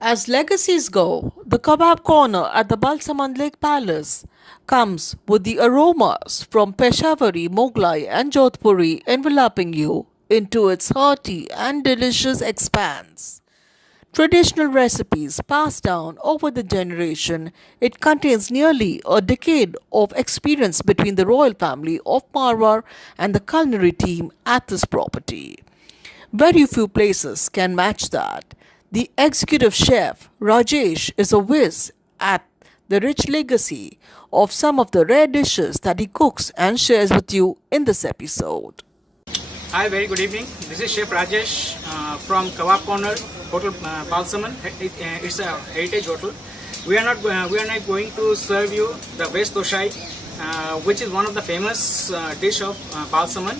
As legacies go, the Kebab Konner at the Bal Samand Lake Palace comes with the aromas from Peshawari, Mughlai, and Jodhpuri enveloping you into its hearty and delicious expanse. Traditional recipes passed down over the generation, it contains nearly a decade of experience between the royal family of Marwar and the culinary team at this property. Very few places can match that. The executive chef, Rajesh, is a whiz at the rich legacy of some of the rare dishes that he cooks and shares with you in this episode. Hi, very good evening. This is Chef Rajesh from Kebab Konner Hotel Bal Samand. It's a heritage hotel. We are not going to serve you the veg toshai, which is one of the famous dish of Bal Samand.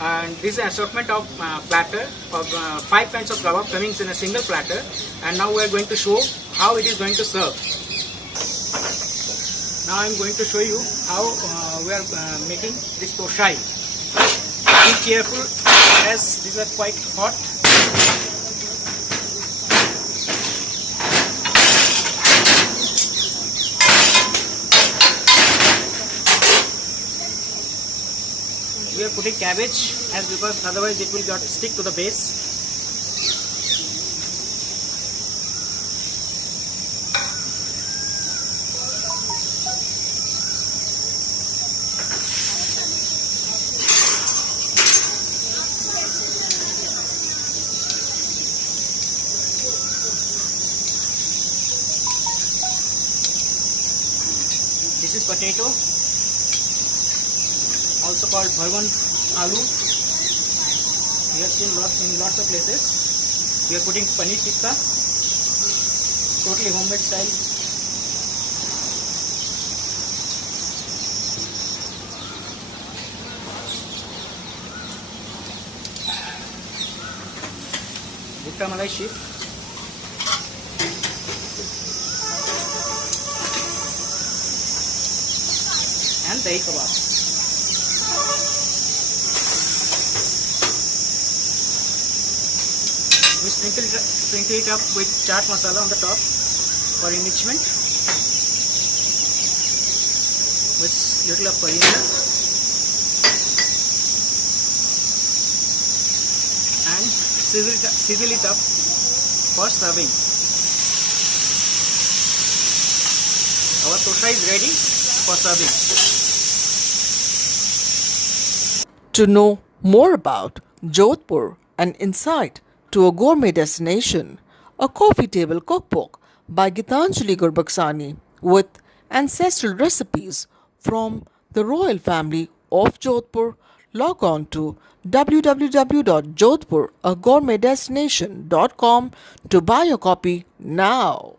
And this is an assortment of platter of 5 kinds of kebab coming in a single platter. And now we are going to show how it is going to serve. Now I am going to show you how we are making this toshai. Be careful as these are quite hot. We are putting cabbage because otherwise it will stick to the base. This is potato, also called bharwan aloo. We have seen in lots of places. We are putting paneer tikka, totally homemade style. Bhutta malai sheep. And dahi kebab. We sprinkle it up with chaat masala on the top for enrichment, with little of coriander and sizzle it up for serving. Our tosha is ready for serving. To know more about Jodhpur and insight to a gourmet destination, a coffee table cookbook by Gitanjali Gurbaksani with ancestral recipes from the royal family of Jodhpur, log on to www.jodhpuragourmetdestination.com to buy a copy now.